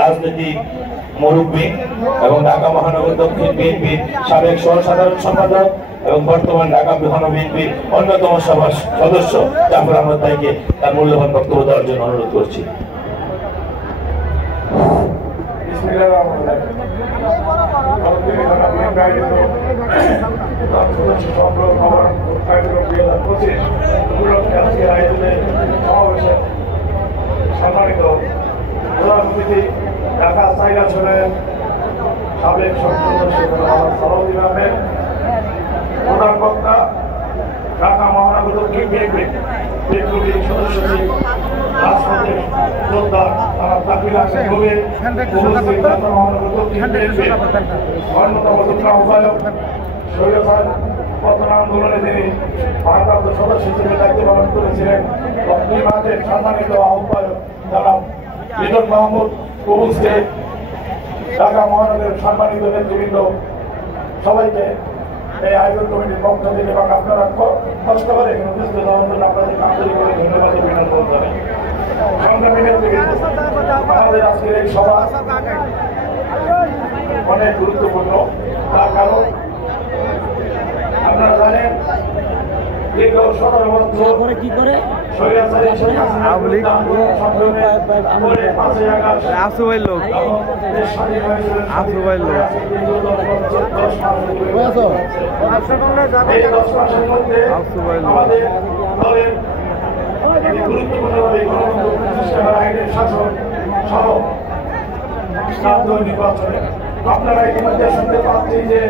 রাজনৈতিক মুরব্বী এবং ঢাকা মহানগর দক্ষিণ বিএনপির সাবেক সহসাধারণ সম্পাদক এবং বর্তমান ঢাকা মহানগর বিএনপির অন্যতম সভার সদস্য জাফর আহমদ ভাইকে তার মূল্যবান বক্তব্য দেওয়ার জন্য অনুরোধ করছি। সম্মানিত প্রধান অতিথি ঢাকা সাইড আসনের সাবেক সভাপতি আহমেদ, প্রধান বক্তা ঢাকা মহানগর দক্ষিণ বিএনপি বিপ্লবী সদস্য রাজপথের যোদ্ধা তাকিল আহমেদ কবির, ঢাকা মহানগর দক্ষিণ বিএনপি অন্যতম যুগ্ম আহ্বায়ক সৈয়দ পতন আন্দোলনে তিনি ভারপ্রাপ্ত সদস্য হিসেবে দায়িত্ব পালন করেছিলেন। মাঠের সম্মানিত আহ্বায়ক যারা লিটন মাহমুদ কবুলকে, ঢাকা মহানগরের সম্মানিত নেতৃবৃন্দ, সবাইকে এই আয়োজন কমিটির পক্ষ থেকে এবং আপনারা কষ্ট করে এখানে উপস্থিত হওয়ার জন্য আপনাদেরকে আন্তরিকভাবে ধন্যবাদ অভিনন্দন জানাই। সংগ্রামী নেতৃবৃন্দ, আমাদের আজকের এই সভা অনেক গুরুত্বপূর্ণ। তার কারণ আপনারা জানেন দীর্ঘ 17 বছর কি করে নির্বাচনে আপনারা ইতিমধ্যে শুনতে পাচ্ছি যে